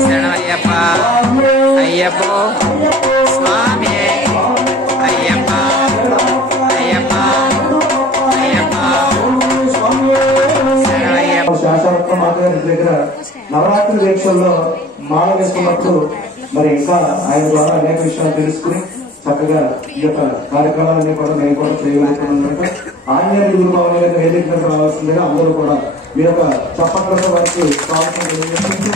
శరణయ్యప్ప అయ్యప్ప స్వామి అయ్యప్ప అయ్యప్ప అయ్యప్ప శరణయ్యప్ప. శాసనత్వ మాతగారి దగ్గర నవరాత్రి దీక్షల్లో మాల వేసుకున్నప్పుడు మరి ఇంకా ఆయన ద్వారా అనేక విషయాలు తెలుసుకుని చక్కగా ఈ యొక్క కార్యక్రమాలన్నీ కూడా మేము కూడా చేయగలుగుతున్నాం. ఆంజనేయ గురుభవన్ మీద వేదిక రావాల్సిందిగా అందరూ కూడా మీ యొక్క చప్పట్లతో వారికి స్వాగతం తెలియజేస్తూ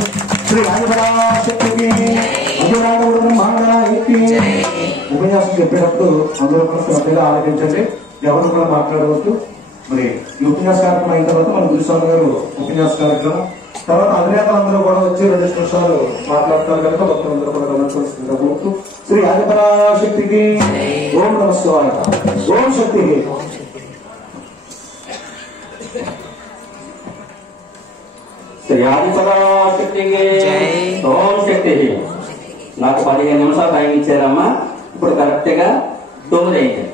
శ్రీ రాజపరాశక్తికి ఉపన్యాసం చెప్పేటప్పుడు అందరూ కూడా శ్రద్ధగా ఆలోచించండి, ఎవరు కూడా మాట్లాడవద్దు. మరి ఈ ఉపన్యాస కార్యక్రమం అయిన తర్వాత మన గురుస్వామి గారు ఉపన్యాస కార్యక్రమం తర్వాత అధినేతలందరూ కూడా వచ్చి 2 నిమిషాలు మాట్లాడతారు కనుక భక్తులందరూ కూడా గమనించవలసిందిగా కోరుతూ శ్రీ ఆదిపరాశక్తికి ఓం నమ శివాయ. ఓం శక్తికి శ్రీ ఆదిపరాశక్తికి ఓం శక్తికి. నాకు 15 నిమిషాలు టైం ఇచ్చారమ్మా. ఇప్పుడు కరెక్ట్ గా 9 అయింది.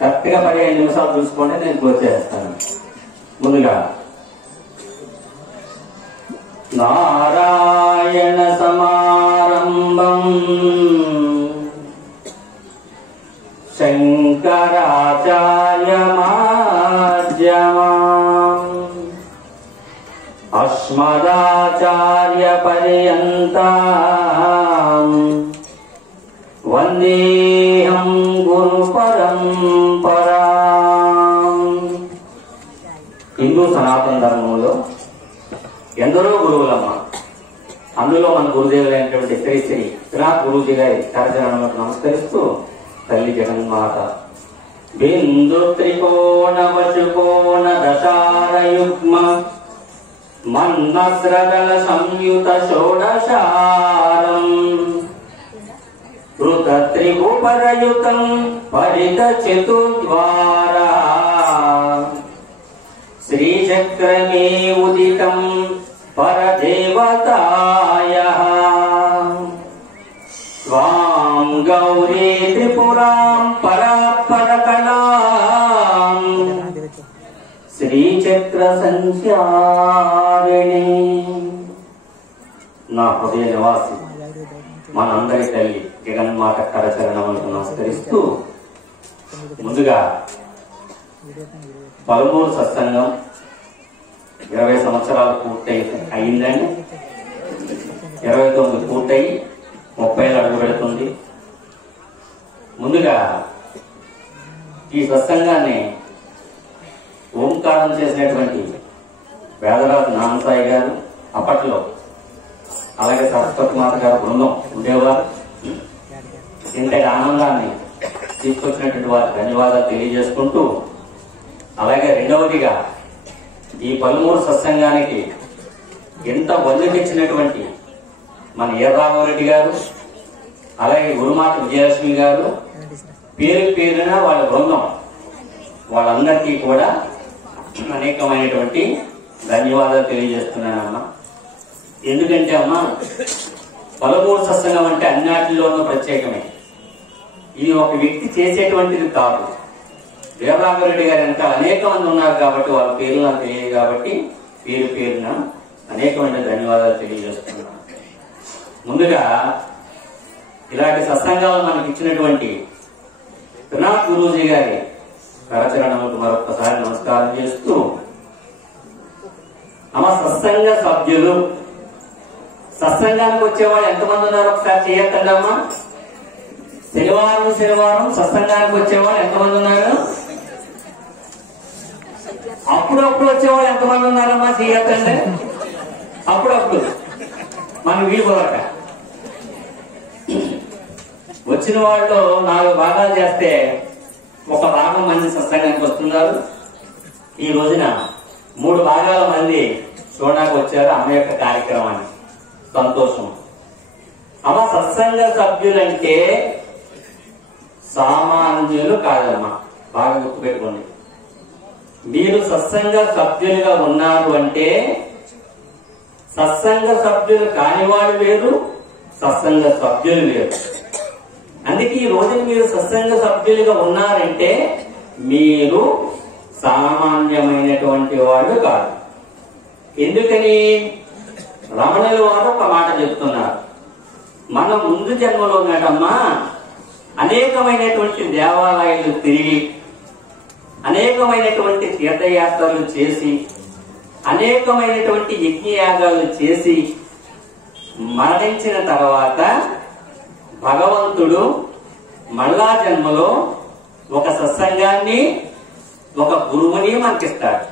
కరెక్ట్ గా 15 నిమిషాలు చూసుకోండి, నేను క్లోజ్ చేస్తాను. ముందుగా నారాయణ సమారంభం శంకరాచార్య మధ్యమం అస్మదాచార్య పర్యంతం వందేహం గురు పరంపరాం. హిందూ సనాతన ధర్మంలో ఎందరో గురువులమ్మ. అందులో మన గురుదేవులైనటువంటి శ్రీ శ్రీ శ్రీనాథ్ గురూజీ గారి కార్యక్రమాలకు నమస్కరిస్తూ తల్లి జగన్మాత బిందు త్రికోణ వశుకోణ దశారయుగ్మ మన్మస్రదల సంయుత షోడశారం కృత త్రిభుపరయుతం పరిత చతుద్వారా శ్రీచక్రమే ఉదితం పరదేవతాయః స్వాం గౌరీ త్రిపురాం పరాత్పరకళాం శ్రీచక్ర సంచారిణి. నా హృదయ నివాసి మనందరి తల్లి జగన్మాత కరచరణములకు నమస్కరిస్తూ ముందుగా పలుమూరు సత్సంగం 20 సంవత్సరాలు పూర్తయి అయిందండి. 29 పూర్తయి 30 అడుగు పెడుతుంది. ముందుగా ఈ సత్సంగాన్ని ఓంకారం చేసినటువంటి వేదరాజు నామసాయి గారు అప్పట్లో, అలాగే సరస్వతి మాత గారు బృందం ఉండేవారు. ఇంతటి ఆనందాన్ని తీసుకొచ్చినటువంటి వారికి ధన్యవాదాలు తెలియజేసుకుంటూ, అలాగే రెండవదిగా ఈ పలుమూరు సత్సంగానికి ఎంత బదులు తెచ్చినటువంటి మన ఎర్రామరెడ్డి గారు, అలాగే గురుమాత విజయలక్ష్మి గారు, పేరు పేరున వాళ్ళ బృందం, వాళ్ళందరికీ కూడా అనేకమైనటువంటి ధన్యవాదాలు తెలియజేస్తున్నానమ్మా. ఎందుకంటే అమ్మా, పలుమూరు సత్సంగం అంటే అన్నిటిలోనూ ప్రత్యేకమే. ఇది ఒక వ్యక్తి చేసేటువంటిది కాదు. వీరరామరెడ్డి గారు ఎంత అనేక మంది ఉన్నారు కాబట్టి వాళ్ళ పేర్లు నాకు తెలియదు కాబట్టి పేరు పేరున అనేకమైన ధన్యవాదాలు తెలియజేస్తున్నాను. ముందుగా ఇలాంటి సత్సంగాలు మనకి ఇచ్చినటువంటి శ్రీనాథ్ గురూజీ గారి కరచరణములకు మరొకసారి నమస్కారం చేస్తూ, సత్సంగ సభ్యులు, సత్సంగానికి వచ్చేవాళ్ళు ఎంతమంది ఉన్నారు ఒకసారి చేయొద్దండి అమ్మా. శనివారం సత్సంగానికి వచ్చేవాళ్ళు ఎంతమంది ఉన్నారు? అప్పుడప్పుడు వచ్చేవాళ్ళు ఎంతమంది ఉన్నారమ్మా? చేయొద్దండి. అప్పుడప్పుడు మనకి వీలు కుదరక వచ్చిన వాళ్ళు 4 భాగాలు చేస్తే 1 భాగం మంది సత్సంగానికి వస్తున్నారు. ఈ రోజున 3 భాగాల మంది చూడడానికి వచ్చారు అమ్మ యొక్క కార్యక్రమాన్ని. సంతోషం. సత్సంగ సభ్యులంటే సామాన్యులు కాదమ్మా, బాగా గుర్తుపెట్టుకోండి. మీరు సత్సంగ సభ్యులుగా ఉన్నారు అంటే సత్సంగ సభ్యులు కాని వాళ్ళు వేరు, సత్సంగ సభ్యులు వేరు. అందుకే ఈ రోజు మీరు సత్సంగ సభ్యులుగా ఉన్నారంటే మీరు సామాన్యమైనటువంటి వాళ్ళు కాదు. ఎందుకని రమణుల వారు ఒక మాట చెప్తున్నారు. మన ముందు జన్మలో నాటమ్మా అనేకమైనటువంటి దేవాలయాలు తిరిగి, అనేకమైనటువంటి తీర్థయాత్రలు చేసి, అనేకమైనటువంటి యజ్ఞయాగాలు చేసి మరణించిన తర్వాత భగవంతుడు మళ్ళా జన్మలో ఒక సత్సంగాన్ని, ఒక గురువుని మనకిస్తాడు.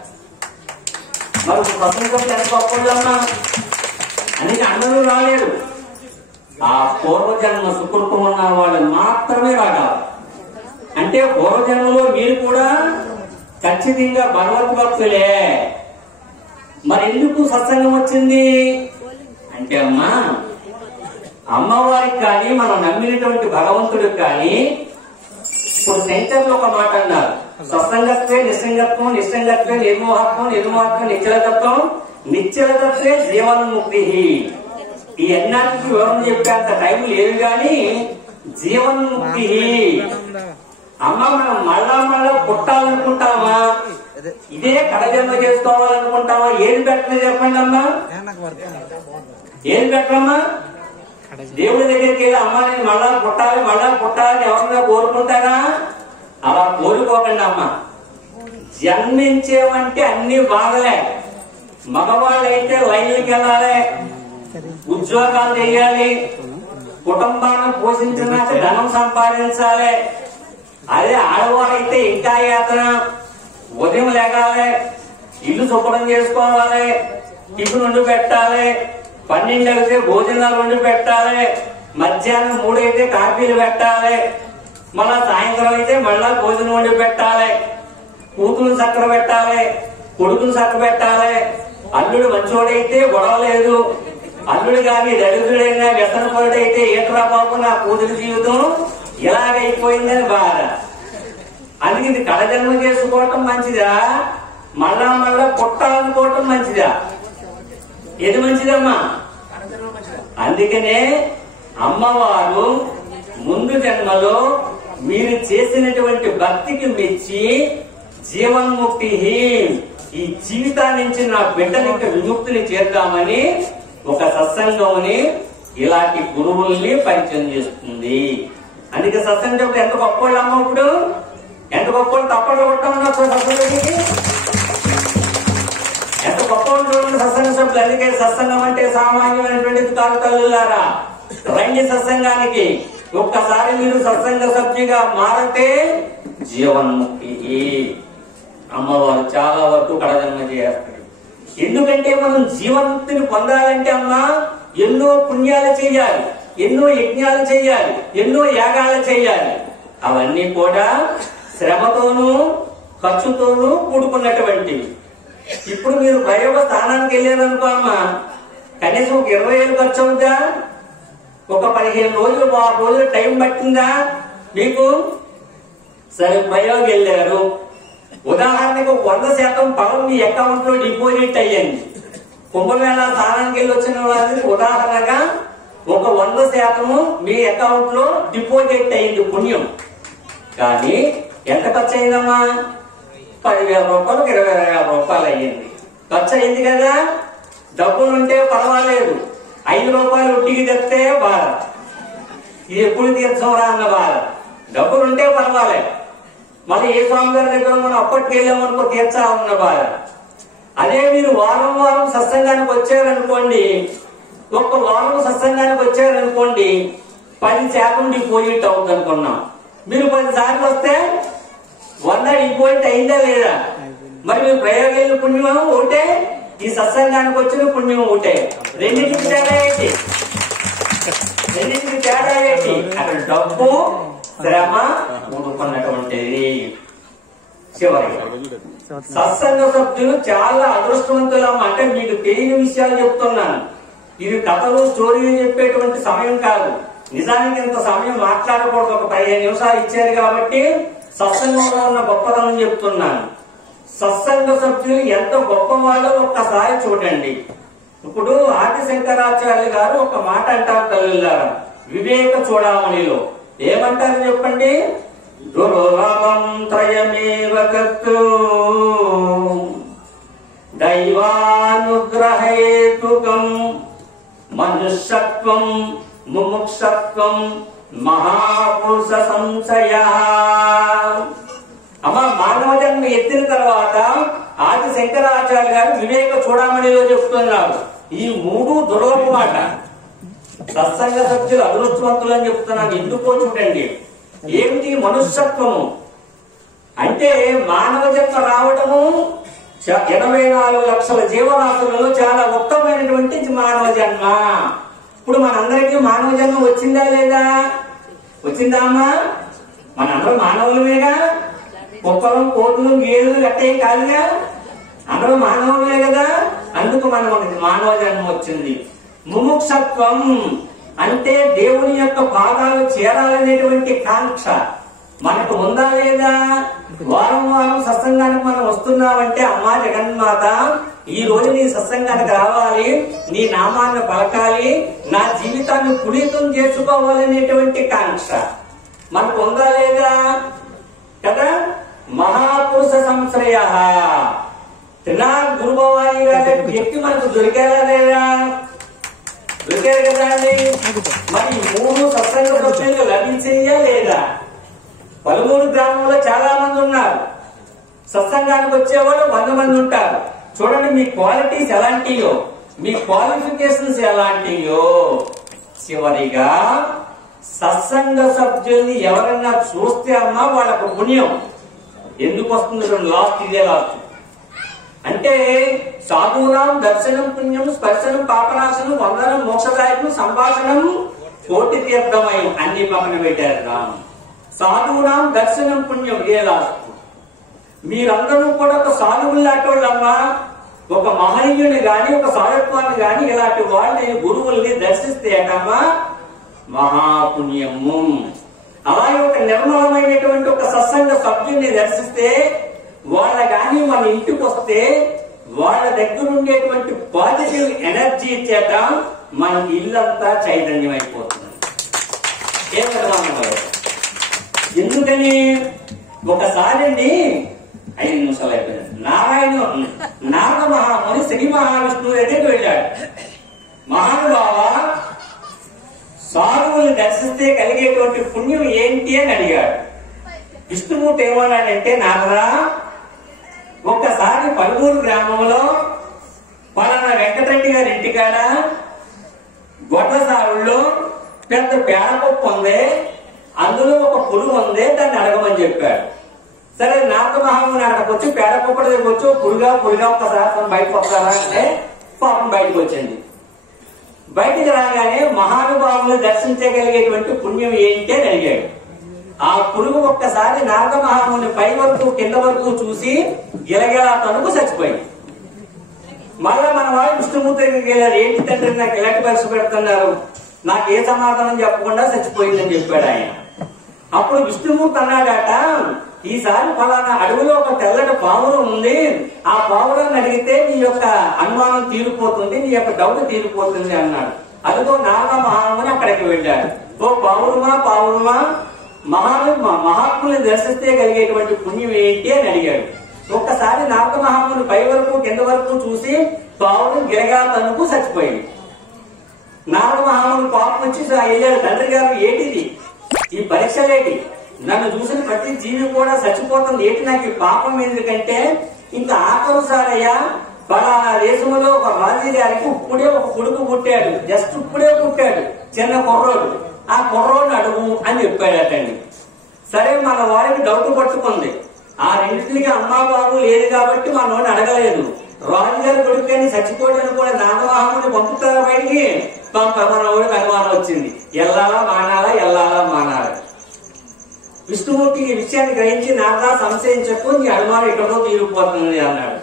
మరి సత్సంగం ఎంత గొప్పదమ్మా అందుకే అందరూ రాలేరు. ఆ పూర్వజన్మ సుకృతం ఉన్న వాళ్ళు మాత్రమే రాగలరు. అంటే పూర్వజన్మలో మీరు కూడా ఖచ్చితంగా భగవద్భక్తులే. మరి ఎందుకు సత్సంగం వచ్చింది అంటే అమ్మా, అమ్మవారికి కానీ మనం నమ్మినటువంటి భగవంతుడికి కానీ, ఇప్పుడు శంకర్లు ఒక మాట అన్నారు, సత్సంగత్వే నిస్సంగత్వం, నిస్సంగత్వే నిర్మోహత్వం, నిర్మోహత్వం నిశ్చలతత్వం, నిశ్చలతత్వే జీవన్ముక్తి. ఈ అన్నిటికి వివరణ చెప్పేంత టైం లేదు కానీ జీవన్ముక్తి. అమ్మ మనం మళ్ళా పుట్టాలనుకుంటామా, ఇదే కడజన్మ చేసుకోవాలనుకుంటామా? ఏది పెట్టలేదు చెప్పండి అమ్మా, ఏది పెట్టమ్మా? దేవుడి దగ్గరికి వెళ్ళి అమ్మ నేను మళ్ళా పుట్టాలని ఎవరన్నా కోరుకుంటారా? అలా కోరుకోకండి అమ్మ. జన్మించేవంటే అన్ని బాధలే. మగవాళ్ళైతే లైన్లకి వెళ్ళాలి, ఉద్యోగాలు చేయాలి, కుటుంబాన్ని పోషించినాక ధనం సంపాదించాలి. అదే ఆడవాళ్ళైతే ఇంకా యాత్ర, ఉదయం లేగాలి, ఇల్లు శుభ్రం చేసుకోవాలి, టిఫిన్ వండి పెట్టాలి, 12 అయితే భోజనాలు వండి పెట్టాలి, మధ్యాహ్నం 3 అయితే కాఫీలు పెట్టాలి, మళ్ళా సాయంత్రం అయితే మళ్ళా భోజనం వండి పెట్టాలి, కూతురు చక్కర పెట్టాలి, కొడుకును చక్కర పెట్టాలి. అల్లుడు మంచోడైతే గొడవ లేదు, అల్లుడు కానీ దరిద్రుడైనా వ్యసనపరుడైతే ఏట్రా బాబు నా కూతురి జీవితం ఇలాగైపోయిందని బాధ. అందుకే ఇది కడజన్మ చేసుకోవటం మంచిదా, మళ్ళా పుట్టాలనుకోవటం మంచిదా? ఏది మంచిదమ్మా? అందుకనే అమ్మవారు ముందు జన్మలో మీరు చేసినటువంటి భక్తికి మెచ్చి జీవన్ముక్తి, ఈ జీవితాన్ని నుంచి నా బిడ్డనికి విముక్తిని చేద్దామని ఒక సత్సంగంని, ఇలాంటి గురువుల్ని పరిచయం చేస్తుంది. అందుకే సత్సంగం ఎంత గొప్పవాళ్ళు అమ్మ, ఇప్పుడు ఎంత గొప్పవాళ్ళు తప్పలు కొట్టమన్నా సత్సంగానికి ఎంత గొప్పవాళ్ళు చూడండి సత్సంగ సభ్యులు. అందుకే సత్సంగం అంటే సామాన్యమైనటువంటిది కాదు తల్లులారా. రండి సత్సంగానికి. ఒక్కసారి మీరు సత్సంగ సభ్యుగా మారితే జీవన్ముక్తి. అమ్మవారు చాలా వరకు కడజన్మ చేస్తారు. ఎందుకంటే మనం జీవన్ముక్తిని పొందాలంటే అమ్మా ఎన్నో పుణ్యాలు చేయాలి, ఎన్నో యజ్ఞాలు చేయాలి, ఎన్నో యాగాలు చేయాలి. అవన్నీ కూడా శ్రమతోనూ ఖర్చుతోనూ కూడుకున్నటువంటివి. ఇప్పుడు మీరు ప్రయోగ స్థానానికి వెళ్ళారనుకో అమ్మా, కనీసం ఒక 20,000 ఖర్చు అవుతా, ఒక 15 రోజులు 6 రోజులు టైం పట్టిందా మీకు? సరే ప్రయోగం వెళ్ళారు, ఉదాహరణకు 100% పవన్ మీ అకౌంట్ లో డిపాజిట్ అయ్యింది. కుంభమేళా స్థానానికి వెళ్ళి వచ్చిన వాళ్ళకి ఉదాహరణగా ఒక 100% మీ అకౌంట్ లో డిపాజిట్ అయింది పుణ్యం. కానీ ఎంత ఖర్చు అయిందమ్మా? 10,000 రూపాయలు, 20,000 రూపాయలు అయ్యింది. ఖర్చు అయింది కదా. డబ్బులుంటే పర్వాలేదు, 5 రూపాయలు వడ్డీకి తెస్తే బాధ, ఇది ఎప్పుడు తీర్చవరా అన్న బాధ. డబ్బులుంటే పర్వాలేదు, మళ్ళీ ఏ స్వామి గారి దగ్గర మనం అప్పటికి వెళ్ళామనుకో తీర్చాలన్న బాధ. అదే మీరు వారం వారం సత్సంగానికి వచ్చారనుకోండి, ఒక్క వారం సత్సంగానికి వచ్చారనుకోండి 10% డిపాజిట్ అవుతుంది అనుకున్నాం. మీరు 10 సార్లు వస్తే 100 డిపాజిట్ అయిందా లేదా? మరి మీరు ప్రయోగాలు పుణ్యం ఒకటే, ఈ సత్సంగానికి వచ్చిన పుణ్యం ఒకటే. రెండింటికి తేడా ఏంటి? రెండింటికి తేడా ఏంటి? అక్కడ డబ్బు శ్రమ కూడుకున్నటువంటిది. చివరికి సత్సంగ సభ్యులు చాలా అదృష్టవంతులమ్మ. అంటే మీకు తెలియని విషయాలు చెప్తున్నాను. ఇది కథలు స్టోరీలు చెప్పేటువంటి సమయం కాదు. నిజానికి ఇంత సమయం మాట్లాడకూడదు, ఒక 15 నిమిషాలు ఇచ్చారు కాబట్టి సత్సంగంలో ఉన్న గొప్పతనం చెప్తున్నాను. సత్సంగ సభ్యులు ఎంత గొప్పవాళ్ళో ఒక్కసారి చూడండి. ఇప్పుడు ఆది శంకరాచార్య గారు ఒక మాట అంటారు తల్లులారా, వివేక చూడామణిలో ఏమంటారు చెప్పండి? దుర్లభం త్రయమేవ కర్తు దైవానుగ్రహేతుకం మనుష్యత్వం ముముక్షత్వం మహాపురుష సంశయ. అమ్మ మానవ జన్మ ఎత్తిన తర్వాత ఆది శంకరాచార్య గారు వివేక చూడమణిలో చెప్తున్నారు, ఈ మూడు దుర్లభమాట. సత్సంగ సభ్యులు అదృష్టవంతులు అని చెప్తున్నాను. ఎందుకో చూడండి. ఏమిటి మనుష్యత్వము అంటే? మానవ జన్మ రావడము 84 లక్షల జీవరాశులలో చాలా ఉత్తమమైనటువంటి మానవ జన్మ. ఇప్పుడు మనందరికీ మానవ జన్మ వచ్చిందా లేదా? వచ్చిందా అమ్మా? మనందరూ మానవులమేగా. కుక్కలు, కోతులు, గేదెలు గట్టేం కాదుగా. అందరూ మానవులే కదా. అందుకు మనకి మానవ జన్మ వచ్చింది. ముముక్షత్వం అంటే దేవుని యొక్క పాదాలు చేరాలనేటువంటి కాంక్ష మనకు ఉందా లేదా? వారం వారం సత్సంగానికి మనం వస్తున్నామంటే, అమ్మా జగన్మాత ఈ రోజు నీ సత్సంగానికి రావాలి, నీ నామాన్ని పలకాలి, నా జీవితాన్ని పునీతం చేసుకోవాలనేటువంటి కాంక్ష మనకు ఉందా లేదా కదా? మహాపురుష సంశ్రయ త్రినాథ్ గురుభవాని గారి వ్యక్తి మనకు దొరికారా లేదా? దొరికారు కదా అండి. మరి 3 సత్సంగ సభ్యులు లభించాయా లేదా? 13 గ్రామంలో చాలా మంది ఉన్నారు. సత్సంగానికి వచ్చేవాళ్ళు 100 మంది ఉంటారు. చూడండి మీ క్వాలిటీస్ ఎలాంటియో, మీ క్వాలిఫికేషన్స్ ఎలాంటియో. చివరిగా సత్సంగ సభ్యుల్ని ఎవరన్నా చూస్తే అమ్మా వాళ్ళకు పుణ్యం ఎందుకు వస్తుంది? లాస్ట్ ఇదే లాస్ట్ అంటే సాధూనాం దర్శనం పుణ్యం, స్పర్శనం పాపనాశనం, వందనం మోక్షదాయకం, సంభాషణం కోటి తీర్థమయం అన్ని పక్కన పెట్టారు రాము. సాధువునాం దర్శనం పుణ్యం ఇదే లాస్ట్. మీరందరూ కూడా ఒక సాధువులు లాంటి వాళ్ళమ్మా. ఒక మహనీయుని గాని, ఒక సాధత్వాన్ని గాని, ఇలాంటి వాళ్ళని గురువుల్ని దర్శిస్తే అటమ్మా మహాపుణ్యము. అలాగే ఒక నిర్మలమైనటువంటి ఒక సత్సంగ సభ్యుల్ని దర్శిస్తే, వాళ్ళ గాని మన ఇంటికి వస్తే వాళ్ళ దగ్గర ఉండేటువంటి పాజిటివ్ ఎనర్జీ చేత మన ఇల్లంతా చైతన్యం అయిపోతుంది. ఎందుకని? ఒకసారి అండి 5 నిమిషాలు అయిపోయింది. నారద మహాముని శ్రీ మహావిష్ణువు దగ్గరికి వెళ్ళాడు. మహానుభావ సాధువుల్ని దర్శిస్తే కలిగేటువంటి పుణ్యం ఏంటి అని అడిగాడు. విష్ణుమూర్తి ఏమన్నాడంటే, నారదా ఒక్కసారి 13 గ్రామంలో పలానా వెంకటరెడ్డి గారి ఇంటికాడ గొడ్లసారుల్లో పెద్ద పేడపప్పు ఉంది, అందులో ఒక పురుగు ఉంది, దాన్ని అడగమని చెప్పాడు. సరే నారద మహాముని అక్కడికి వచ్చి పేడపప్పు దగ్గరికి వచ్చి పురుగా ఒక్కసారి బయటకు వస్తారా అంటే పాపం బయటకు వచ్చింది. బయటికి రాగానే మహానుభావులు దర్శించగలిగేటువంటి పుణ్యం ఏంటి అని అడిగాడు. ఆ పురుగు ఒక్కసారి నారద మహాముని పై వరకు కింద వరకు చూసి గిలగిలా తణుకు చచ్చిపోయింది. మళ్ళా మన వాళ్ళు విష్ణుమూర్తి దగ్గరికి వెళ్ళారు. ఏంటి తండ్రి నాకు ఎలాంటి పరీక్ష పెడుతున్నారు, నాకు ఏ సమాధానం చెప్పకుండా చచ్చిపోయిందని చెప్పాడు ఆయన. అప్పుడు విష్ణుమూర్తి అన్నాడట, ఈసారి ఫలానా అడవిలో ఒక తెల్లటి పావురం ఉంది, ఆ పావురాన్ని అడిగితే నీ యొక్క అనుమానం తీరిపోతుంది, నీ యొక్క డౌట్ తీరిపోతుంది అన్నాడు. అదిగో నారద మహాముని అక్కడికి వెళ్ళాడు. ఓ పావురమా మహాత్ముల్ని దర్శిస్తే కలిగేటువంటి పుణ్యం ఏంటి అని అడిగాడు. ఒక్కసారి నారద మహాముని పై వరకు కింద వరకు చూసి పావురం గిరగా తనుకు చచ్చిపోయింది. నారద మహాముని పాపం వచ్చి వెళ్ళాడు, తండ్రి గారు ఏంటిది ఈ పరీక్షలేటి, నన్ను చూసిన ప్రతి జీవి కూడా చచ్చిపోతుంది, ఏంటి నాకు ఈ పాపం ఎందుకంటే, ఇంకా ఆఖరుసారయ్యా ఫలానా దేశంలో ఒక రాజు గారికి ఇప్పుడే ఒక కొడుకు పుట్టాడు, జస్ట్ ఇప్పుడే పుట్టాడు, చిన్న కుర్రోడు, ఆ కుర్రోడిని అడుగు అని చెప్పాడటండి. సరే మన వారికి డౌట్ పట్టుకుంది. ఆ రెండింటికి అమ్మా బాబు లేదు కాబట్టి మనోడిని అడగలేదు. రాజుగారి కొడుకుని చచ్చిపోవడానికి కూడా నాగమహాముని పంపుతారా బయటికి? మన వాడికి అనుమానం వచ్చింది, ఎల్లాలా మానాలా. విష్ణుమూర్తికి ఈ విషయాన్ని గ్రహించి నారదా సంశయించకు, నీ అనుమానం ఎక్కడో తీరిపోతుంది అన్నాడు.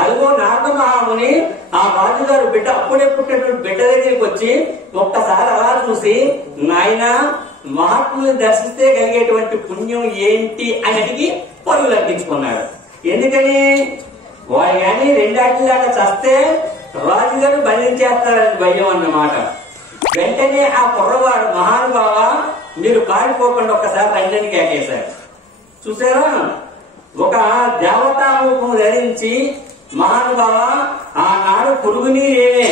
అదిగో నారద మహాముని ఆ రాజుగారు బిడ్డ అప్పుడే పుట్టినటువంటి బిడ్డ దగ్గరికి వచ్చి ఒక్కసారి అలా చూసి, నాయన మహాత్ముల్ని దర్శిస్తే కలిగేటువంటి పుణ్యం ఏంటి అని అడిగి పరుగులు అర్పించుకున్నాడు. ఎందుకని? వాడు కానీ 2 ఆటలాగా చస్తే రాజుగారు బంధించేస్తారని భయం అన్నమాట. వెంటనే ఆ కుర్రవాడు మహానుభావ మీరు పారిపోకుండా ఒక్కసారి తండ్రిని కేకేశారు. చూసారా? ఒక దేవతా రూపం ధరించి మహానుభావ ఆనాడు పురుగుని నేనే,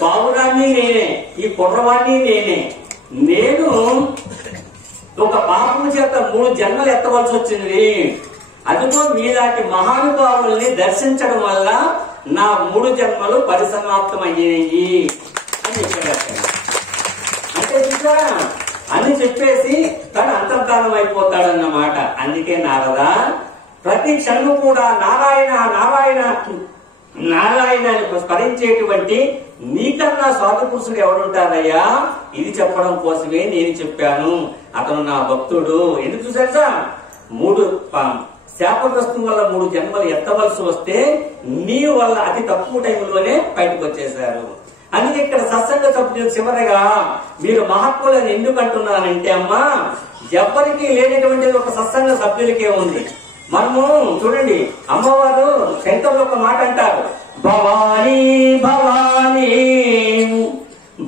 పావురాన్ని నేనే, ఈ కుర్రవాణ్ణి నేనే. నేను ఒక పాపము చేత 3 జన్మలు ఎత్తవలసి వచ్చింది. అదిగో మీలాంటి మహానుభావుల్ని దర్శించడం వల్ల నా 3 జన్మలు పరిసమాప్తమయ్యాయి అని చెప్పారు. అంటే చూసారా అని చెప్పేసి తను అంతర్ధానం అయిపోతాడన్నమాట. అందుకే నారదా ప్రతి క్షణము కూడా నారాయణ నారాయణ నారాయణ స్మరించేటువంటి నీకన్నా సాధు పురుషుడు ఎవడుంటారయ్యా, ఇది చెప్పడం కోసమే నేను చెప్పాను. అతను నా భక్తుడు. ఎందుకు చూసారు సార్, 3 శాపగ్రస్తం వల్ల 3 జన్మలు ఎత్తవలసి వస్తే నీ వల్ల అతి తక్కువ టైంలోనే బయటకు వచ్చేశారు. అందుకే ఇక్కడ సత్సంగ సభ్యులు చివరిగా మీరు మహాత్ములని ఎందుకు అంటున్నానంటే అమ్మా, ఎవ్వరికి లేనటువంటిది ఒక సత్సంగ సభ్యులకే ఉంది. మనము చూడండి, అమ్మవారు శంకరులు ఒక మాట అంటారు, భవానీ భవానీ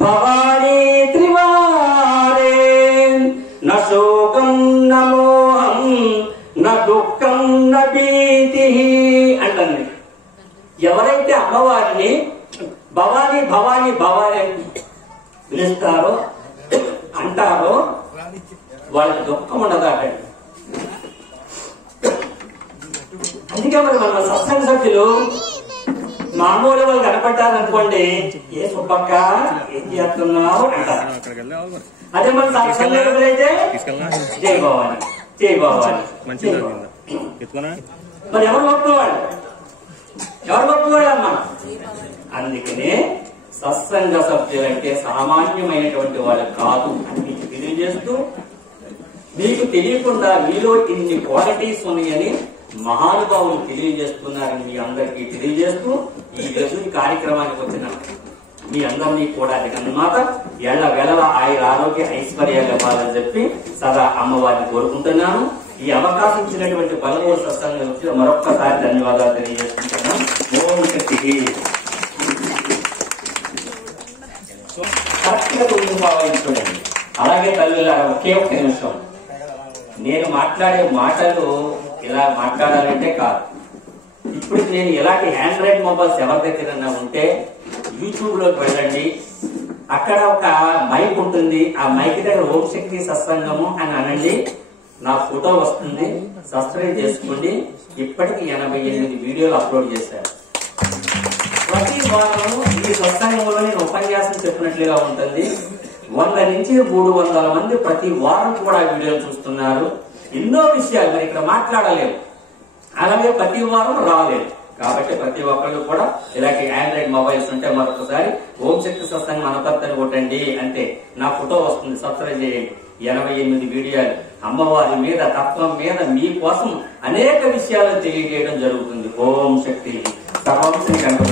భవానీ త్రివారే న శోకం న మోహం న దుఃఖం న భీతి అంటుంది. ఎవరైతే అమ్మవారిని భవానీ భవానీ భవానీ పిలుస్తారో అంటారో వాళ్ళకి దుఃఖం ఉండదాటండి. అందుకే మరి మన సత్సంగ సభ్యులు మామూలు వాళ్ళు కనపడ్డారనుకోండి, ఏ సుబ్బక్క ఏం చేస్తున్నావు అంటారు. అదే మన సత్సంగైతే జై భవాని జై భవాని. మరి ఎవరు గొప్పవాడు, ఎవరు గొప్పవాడు అమ్మా? అందుకనే సత్సంగ సభ్యులంటే సామాన్యమైనటువంటి వాళ్ళు కాదు అని మీకు తెలియజేస్తూ, మీకు తెలియకుండా మీలో ఇన్ని క్వాలిటీస్ ఉన్నాయని మహానుభావులు తెలియజేస్తున్నారని మీ అందరికీ తెలియజేస్తూ ఈ రోజు ఈ కార్యక్రమానికి వచ్చిన మీ అందరినీ కూడా అన్నమాట ఎళ్ళ వెలవ ఆరోగ్య ఐశ్వర్యాలు ఇవ్వాలని చెప్పి సదా అమ్మవారిని కోరుకుంటున్నాను. ఈ అవకాశం ఇచ్చినటువంటి పలువురు సత్సంగం వచ్చిన మరొక్కసారి ధన్యవాదాలు తెలియజేసుకుంటున్నాను. ఓం శక్తి. కరెక్ట్గా భావించుకోండి. అలాగే తల్లులారా, ఒకే ఒక్క నిమిషం, నేను మాట్లాడే మాటలు ఇలా మాట్లాడాలంటే కాదు. ఇప్పుడు నేను ఇలాంటి ఆండ్రాయిడ్ మొబైల్స్ ఎవరి దగ్గర ఉంటే యూట్యూబ్ లోకి వెళ్ళండి, అక్కడ ఒక మైక్ ఉంటుంది. ఆ మైక్ దగ్గర ఓం శక్తి సత్సంగము అని అనండి, నా ఫోటో వస్తుంది, సబ్స్క్రైబ్ చేసుకోండి. ఇప్పటికి 88 వీడియోలు అప్లోడ్ చేశారు. ప్రతి వారం ఈ సత్సంగంలో నేను ఉపన్యాసం చెప్పినట్లుగా ఉంటుంది. 100 నుంచి 300 మంది ప్రతి వారం కూడా వీడియోలు చూస్తున్నారు. ఎన్నో విషయాలు మరి ఇక్కడ మాట్లాడలేము, అలాగే ప్రతి వారం రాలేదు. కాబట్టి ప్రతి ఒక్కళ్ళు కూడా ఇలాంటి ఆండ్రాయిడ్ మొబైల్స్ ఉంటే మరొకసారి ఓం శక్తి సత్సంగం అనపర్తని కొట్టండి, అంటే నా ఫోటో వస్తుంది, సబ్స్క్రైబ్ చేయండి. 88 వీడియోలు అమ్మవారి మీద, తత్వం మీద మీకోసం అనేక విషయాలు తెలియజేయడం జరుగుతుంది. ఓం శక్తి. సర్వం శ్రీ గణపతి.